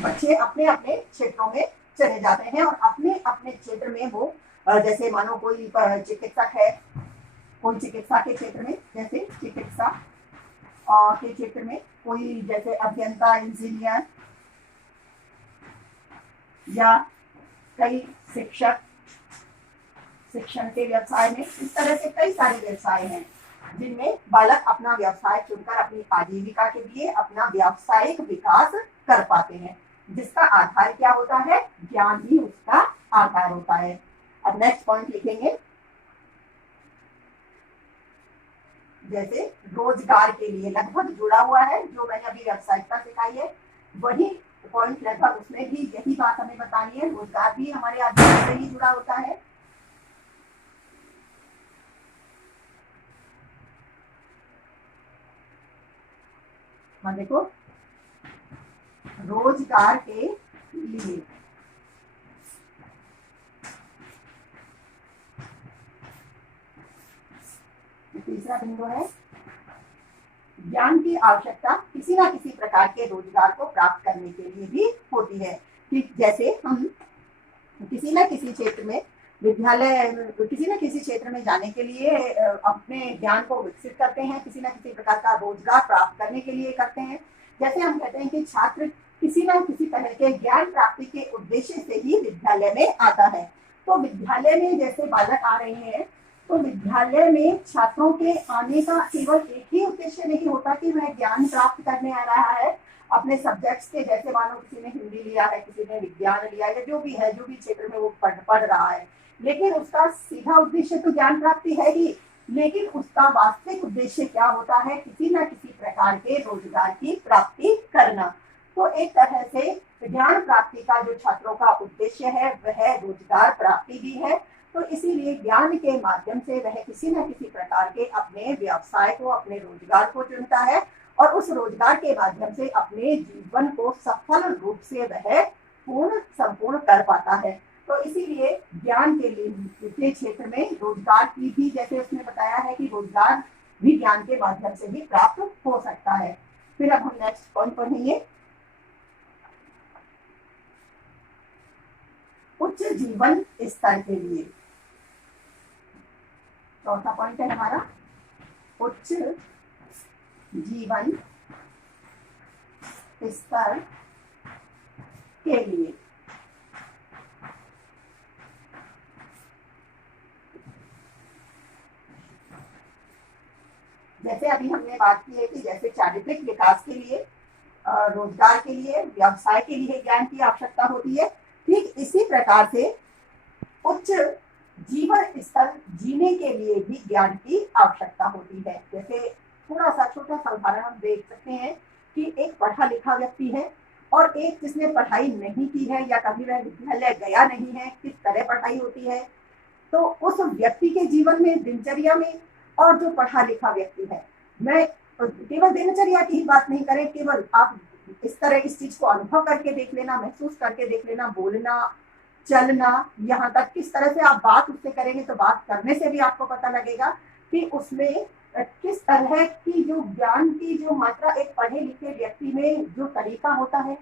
बच्चे अपने अपने क्षेत्रों में चले जाते हैं और अपने अपने क्षेत्र में वो जैसे मानो कोई चिकित्सक है, कोई चिकित्सा के क्षेत्र में, जैसे चिकित्सा के क्षेत्र में कोई जैसे अभियंता, इंजीनियर, या कई शिक्षक, शिक्षण के व्यवसाय में, इस तरह से कई सारे व्यवसाय हैं जिनमें बालक अपना व्यवसाय चुनकर अपनी आजीविका के लिए अपना व्यावसायिक विकास कर पाते हैं, जिसका आधार क्या होता है? ज्ञान ही उसका आधार होता है। अब नेक्स्ट पॉइंट लिखेंगे, जैसे रोजगार के लिए लगभग जुड़ा हुआ है, जो मैंने अभी व्यावसायिकता सिखाई है वही पॉइंट लगभग उसमें भी यही बात हमें बतानी है। रोजगार भी हमारे आजीविका से ही जुड़ा होता है। हाँ देखो, रोजगार के लिए तीसरा बिंदु है, ज्ञान की आवश्यकता किसी न किसी प्रकार के रोजगार को प्राप्त करने के लिए भी होती है। कि जैसे हम किसी न किसी क्षेत्र में विद्यालय, किसी न किसी क्षेत्र में जाने के लिए अपने ज्ञान को विकसित करते हैं, किसी न किसी प्रकार का रोजगार प्राप्त करने के लिए करते हैं। जैसे हम कहते हैं कि छात्र किसी न किसी तरह के ज्ञान प्राप्ति के उद्देश्य से ही विद्यालय में आता है। तो विद्यालय में जैसे बालक आ रहे हैं, तो विद्यालय में छात्रों के आने का केवल एक ही उद्देश्य नहीं होता कि वह ज्ञान प्राप्त करने आ रहा है अपने सब्जेक्ट्स के, जैसे मानो किसी ने हिंदी लिया है, किसी ने विज्ञान लिया है, जो भी है, जो भी क्षेत्र में वो पढ़ रहा है, लेकिन उसका सीधा उद्देश्य तो ज्ञान प्राप्ति है ही, लेकिन उसका वास्तविक उद्देश्य क्या होता है? किसी न किसी प्रकार के रोजगार की प्राप्ति करना। तो एक तरह से ज्ञान प्राप्ति का जो छात्रों का उद्देश्य है वह रोजगार प्राप्ति भी है। तो इसीलिए ज्ञान के माध्यम से वह किसी न किसी प्रकार के अपने व्यवसाय को, अपने रोजगार को चुनता है और उस रोजगार के माध्यम से अपने जीवन को सफल रूप से वह संपूर्ण कर पाता है। तो इसीलिए ज्ञान के लिए के क्षेत्र में रोजगार की भी, जैसे उसने बताया है कि रोजगार भी ज्ञान के माध्यम से ही प्राप्त हो सकता है। फिर अब हम नेक्स्ट पॉइंट पढ़ेंगे, उच्च जीवन स्तर के लिए। चौथा पॉइंट है हमारा उच्च जीवन स्तर के लिए। जैसे अभी हमने बात की है कि जैसे चारित्रिक विकास के लिए, रोजगार के लिए, व्यवसाय के लिए ज्ञान की आवश्यकता होती है, ठीक इसी प्रकार से उच्च जीवन स्तर जीने के लिए भी ज्ञान की आवश्यकता होती है। जैसे थोड़ा सा छोटा सा उदाहरण हम देख सकते हैं कि एक पढ़ा लिखा व्यक्ति है और एक जिसने पढ़ाई नहीं की है या कभी वह विद्यालय गया नहीं है, किस तरह पढ़ाई होती है। तो उस व्यक्ति के जीवन में, दिनचर्या में, और जो पढ़ा लिखा व्यक्ति है, मैं केवल दिनचर्या की ही बात नहीं करें, केवल आप इस तरह इस चीज को अनुभव करके देख लेना, महसूस करके देख लेना, बोलना, चलना, यहाँ तक किस तरह से आप बात उससे करेंगे तो बात करने से भी आपको पता लगेगा कि उसमें किस तरह की जो ज्ञान की जो मात्रा एक पढ़े लिखे व्यक्ति में जो तरीका होता है,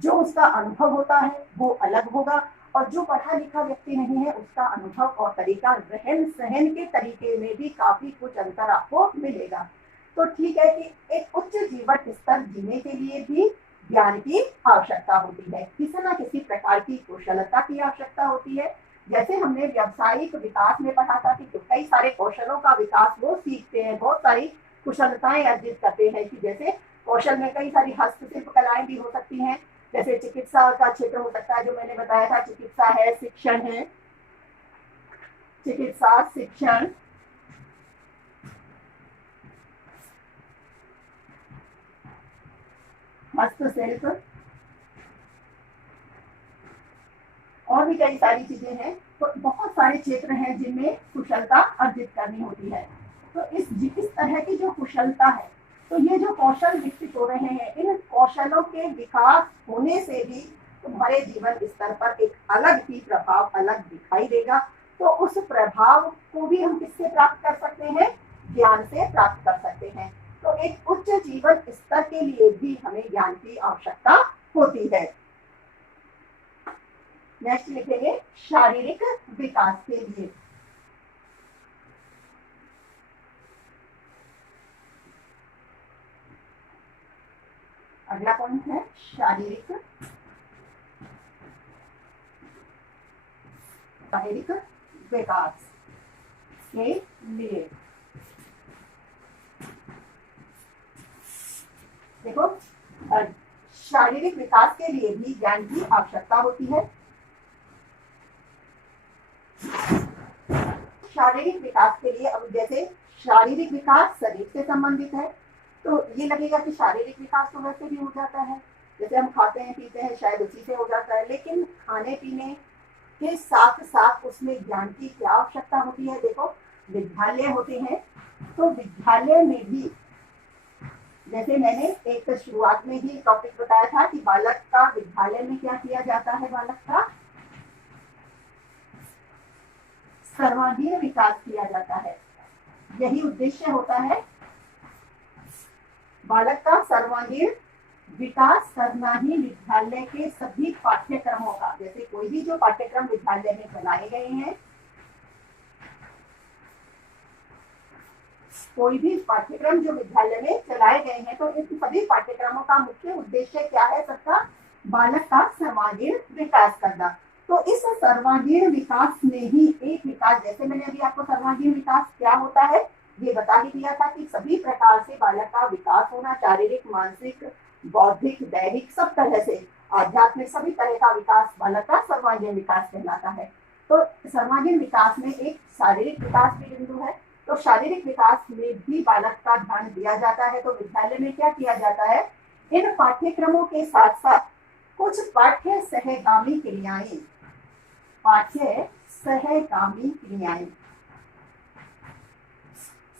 जो उसका अनुभव होता है वो अलग होगा, और जो पढ़ा लिखा व्यक्ति नहीं है उसका अनुभव और तरीका, रहन सहन के तरीके में भी काफी कुछ अंतर आपको मिलेगा। तो ठीक है कि एक उच्च जीवन स्तर जीने के लिए भी ज्ञान की आवश्यकता होती है, किसी न किसी प्रकार की कुशलता की आवश्यकता होती है। जैसे हमने व्यावसायिक विकास में पढ़ा था कि कई सारे कौशलों का विकास वो सीखते हैं, बहुत सारी कुशलताएं अर्जित करते हैं, कि जैसे कौशल में कई सारी हस्तशिल्प कलाएं भी हो सकती हैं, जैसे चिकित्सा का क्षेत्र हो सकता है, जो मैंने बताया था, चिकित्सा है, शिक्षण है, चिकित्सा, शिक्षण, हस्तशिल्प, और भी कई सारी चीजें हैं। तो बहुत सारे क्षेत्र हैं जिनमें कुशलता अर्जित करनी होती है। तो इस तरह की जो कुशलता है, तो ये जो कौशल विकसित हो रहे हैं, इन कौशलों के विकास होने से भी तुम्हारे जीवन स्तर पर एक अलग ही प्रभाव अलग दिखाई देगा। तो उस प्रभाव को भी हम किससे प्राप्त कर सकते हैं? ज्ञान से प्राप्त कर सकते हैं। तो एक उच्च जीवन स्तर के लिए भी हमें ज्ञान की आवश्यकता होती है। नेक्स्ट लिखेंगे शारीरिक विकास के लिए। अगला पॉइंट है शारीरिक विकास के लिए। देखो, शारीरिक विकास के लिए भी ज्ञान की आवश्यकता होती है। शारीरिक विकास के लिए, अब जैसे शारीरिक विकास शरीर से संबंधित है, तो ये लगेगा कि शारीरिक विकास तो वैसे भी हो जाता है, जैसे हम खाते हैं पीते हैं शायद उसी से हो जाता है, लेकिन खाने पीने के साथ साथ उसमें ज्ञान की क्या आवश्यकता होती है। देखो, विद्यालय होते हैं, तो विद्यालय में भी, जैसे मैंने एक शुरुआत में ही टॉपिक बताया था कि बालक का विद्यालय में क्या किया जाता है, बालक का सर्वांगीण विकास किया जाता है। यही उद्देश्य होता है, बालक का सर्वांगीण विकास करना ही विद्यालय के सभी पाठ्यक्रमों का, जैसे कोई भी जो पाठ्यक्रम विद्यालय में चलाए गए हैं, कोई भी पाठ्यक्रम जो विद्यालय में चलाए गए हैं, तो इन सभी पाठ्यक्रमों का मुख्य उद्देश्य क्या है, सबका बालक का सर्वांगीण विकास करना। तो इस सर्वांगीण विकास में ही एक विकास, जैसे मैंने अभी आपको सर्वांगीण विकास क्या होता है ये बता ही दिया था कि सभी प्रकार से बालक का विकास होना, शारीरिक, मानसिक, बौद्धिक, दैहिक, सब तरह से, आध्यात्मिक, सभी तरह का विकास बालक का सर्वांगीण विकास कहलाता है। तो सर्वांगीण विकास में एक शारीरिक विकास भी बिंदु है, तो शारीरिक विकास में भी बालक का ध्यान दिया जाता है। तो विद्यालय में क्या किया जाता है, इन पाठ्यक्रमों के साथ साथ कुछ पाठ्य सहगामी क्रियाएं, पाठ्य सहगामी क्रियाएं,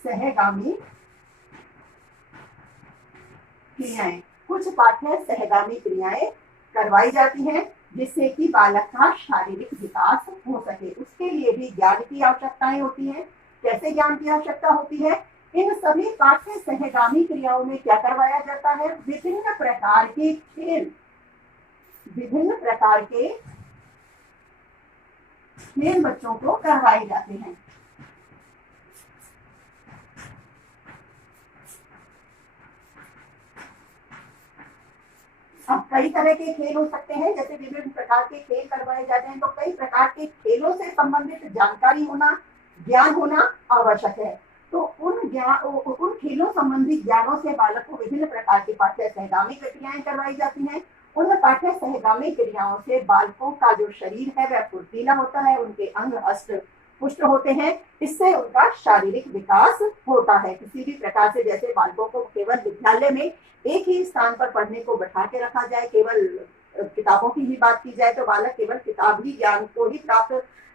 सहगामी क्रियाएं, कुछ पाठ्य सहगामी क्रियाएं करवाई जाती हैं, जिससे कि बालक का शारीरिक विकास हो सके। उसके लिए भी ज्ञान की आवश्यकताएं होती हैं। कैसे ज्ञान की आवश्यकता होती है, इन सभी पाठ्य सहगामी क्रियाओं में क्या करवाया जाता है, विभिन्न प्रकार के खेल, विभिन्न प्रकार के खेल बच्चों को करवाए जाते हैं। अब कई तरह के खेल हो सकते हैं, जैसे विभिन्न प्रकार के खेल करवाए जाते हैं, तो कई प्रकार के खेलों से संबंधित जानकारी होना, ज्ञान होना आवश्यक है। तो उन खेलों संबंधी ज्ञानों से बालक को विभिन्न प्रकार की पाठ्य सहगामी क्रियाएं करवाई जाती हैं। उन पाठ्य सहगामी क्रियाओं से बालकों का जो शरीर है वह फुर्तीला होता है, उनके अंग हस्त पुष्ट होते हैं, इससे उनका शारीरिक विकास होता है। किसी भी प्रकार से, जैसे बालकों को केवल विद्यालय में एक ही स्थान पर पढ़ने को बैठा के रखा जाए, केवल किताबों की ही बात की जाए, तो बालक केवल किताबी ज्ञान को ही प्राप्त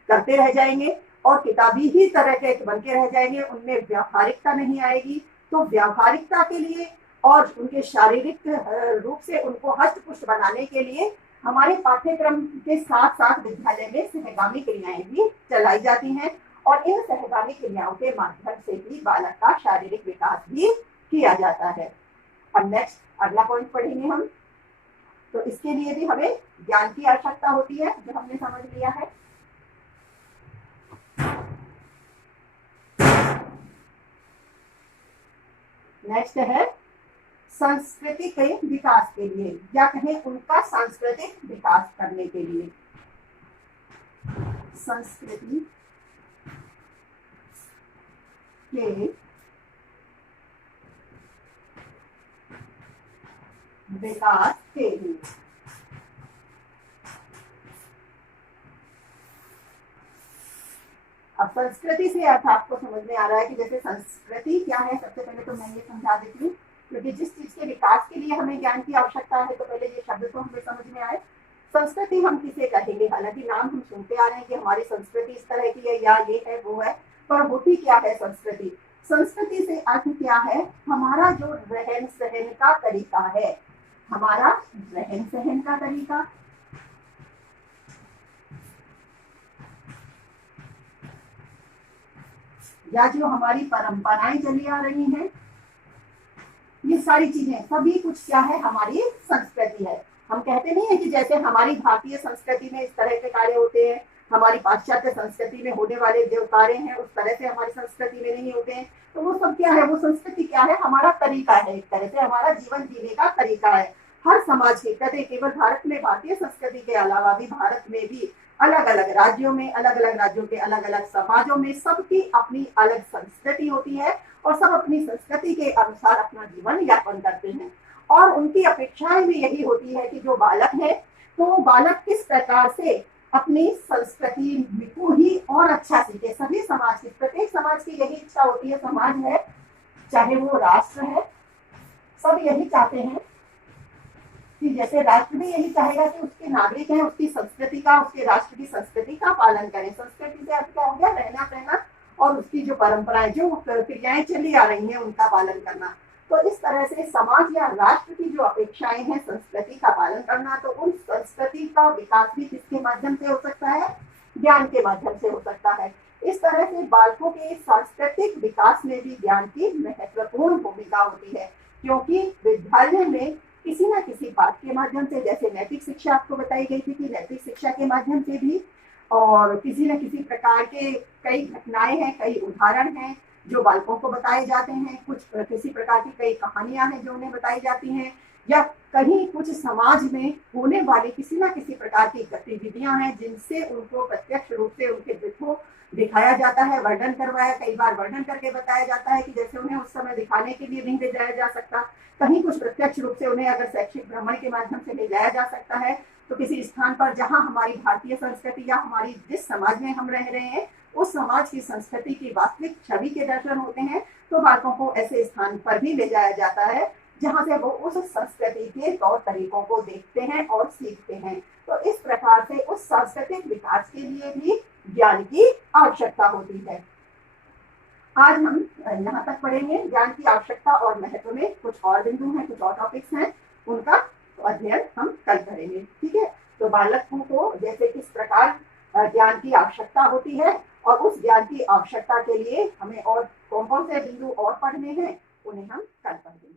करते रह जाएंगे और किताबी ही तरह के बन के रह जाएंगे, उनमें व्यावहारिकता नहीं आएगी। तो व्यावहारिकता के लिए और उनके शारीरिक रूप से उनको हष्ट पुष्ट बनाने के लिए हमारे पाठ्यक्रम के साथ साथ विद्यालय में सहगामी क्रियाएं भी चलाई जाती हैं, और इन सहगामी क्रियाओं के माध्यम से भी बालक का शारीरिक विकास भी किया जाता है। अब नेक्स्ट अगला पॉइंट पढ़ेंगे हम। तो इसके लिए भी हमें ज्ञान की आवश्यकता होती है, जो हमने समझ लिया है। नेक्स्ट है संस्कृति के विकास के लिए, या कहें उनका सांस्कृतिक विकास करने के लिए। संस्कृति के विकास के लिए। अब संस्कृति से अर्थ आपको समझ में आ रहा है कि जैसे संस्कृति क्या है। सबसे पहले तो मैं ये समझा देती हूँ, क्योंकि जिस चीज के विकास के लिए हमें ज्ञान की आवश्यकता है, तो पहले ये शब्द तो हमें समझ में आए। संस्कृति हम किसे कहेंगे, हालांकि नाम हम सुनते आ रहे हैं कि हमारी संस्कृति इस तरह की है या ये है वो है, पर होती क्या है संस्कृति। संस्कृति से अर्थ क्या है, हमारा जो रहन सहन का तरीका है, हमारा रहन सहन का तरीका, या जो हमारी परंपराएं चली आ रही हैं, ये सारी चीजें सभी कुछ क्या है, हमारी संस्कृति है। हम कहते नहीं है कि जैसे हमारी भारतीय संस्कृति में इस तरह के कार्य होते हैं, हमारी पाश्चात्य संस्कृति में होने वाले जो कार्य हैं उस तरह से हमारी संस्कृति में नहीं होते हैं। तो वो सब क्या है, वो संस्कृति क्या है, हमारा तरीका है, एक तरह से हमारा जीवन जीने का तरीका है। हर समाज के कहते केवल भारत में भारतीय संस्कृति के अलावा भी भारत में भी अलग अलग राज्यों में, अलग अलग राज्यों के अलग अलग समाजों में सबकी अपनी अलग संस्कृति होती है और सब अपनी संस्कृति के अनुसार अपना जीवन यापन करते हैं। और उनकी अपेक्षाएं भी यही होती है कि जो बालक है तो बालक किस प्रकार से अपनी संस्कृति को ही और अच्छा सीखे। सभी समाज की, प्रत्येक समाज की यही इच्छा होती है, समाज है चाहे वो राष्ट्र है, सब यही चाहते हैं कि जैसे राष्ट्र भी यही चाहेगा कि उसके नागरिक हैं उसकी संस्कृति का, उसके राष्ट्र की संस्कृति का पालन करें। संस्कृति से अर्थ क्या हो गया, रहना सहना और उसकी जो परंपराएं, जो क्रियाएं चली आ रही हैं उनका पालन करना। तो इस तरह से समाज या राष्ट्र की जो अपेक्षाएं हैं संस्कृति का पालन करना, तो उन संस्कृति का विकास भी किसके माध्यम से हो सकता है, ज्ञान के माध्यम से हो सकता है। इस तरह से बालकों के सांस्कृतिक विकास में भी ज्ञान की महत्वपूर्ण भूमिका होती है, क्योंकि विद्यालय में किसी न किसी बात के माध्यम से, जैसे नैतिक शिक्षा आपको बताई गई थी कि नैतिक शिक्षा के माध्यम से भी, और किसी न किसी प्रकार के कई घटनाएं हैं, कई उदाहरण हैं जो बालकों को बताए जाते हैं, कुछ किसी प्रकार की कई कहानियां हैं जो उन्हें बताई जाती हैं, या कहीं कुछ समाज में होने वाली किसी न किसी प्रकार की गतिविधियां हैं जिनसे उनको प्रत्यक्ष रूप से उनके को दिखाया जाता है, वर्णन करवाया, कई बार वर्णन करके बताया जाता है कि जैसे उन्हें उस समय दिखाने के लिए नहीं ले जाया जा सकता। कहीं कुछ प्रत्यक्ष रूप से उन्हें अगर शैक्षिक भ्रमण के माध्यम से ले जाया जा सकता है, तो किसी स्थान पर जहां हमारी भारतीय संस्कृति या हमारी जिस समाज में हम रह रहे हैं उस समाज की संस्कृति की वास्तविक छवि के दर्शन होते हैं, तो बालकों को ऐसे स्थान पर भी ले जाया जाता है जहां से वो उस संस्कृति के तौर तरीकों को देखते हैं और सीखते हैं। तो इस प्रकार से उस सांस्कृतिक विकास के लिए भी ज्ञान की आवश्यकता होती है। आज हम यहाँ तक पढ़ेंगे। ज्ञान की आवश्यकता और महत्व में कुछ और बिंदु हैं, कुछ और टॉपिक्स हैं, उनका अध्ययन हम कल करेंगे। ठीक है, तो बालकों को जैसे किस प्रकार ज्ञान की आवश्यकता होती है और उस ज्ञान की आवश्यकता के लिए हमें और कौन कौन से बिंदु और पढ़ने हैं, उन्हें हम कल पढ़ेंगे।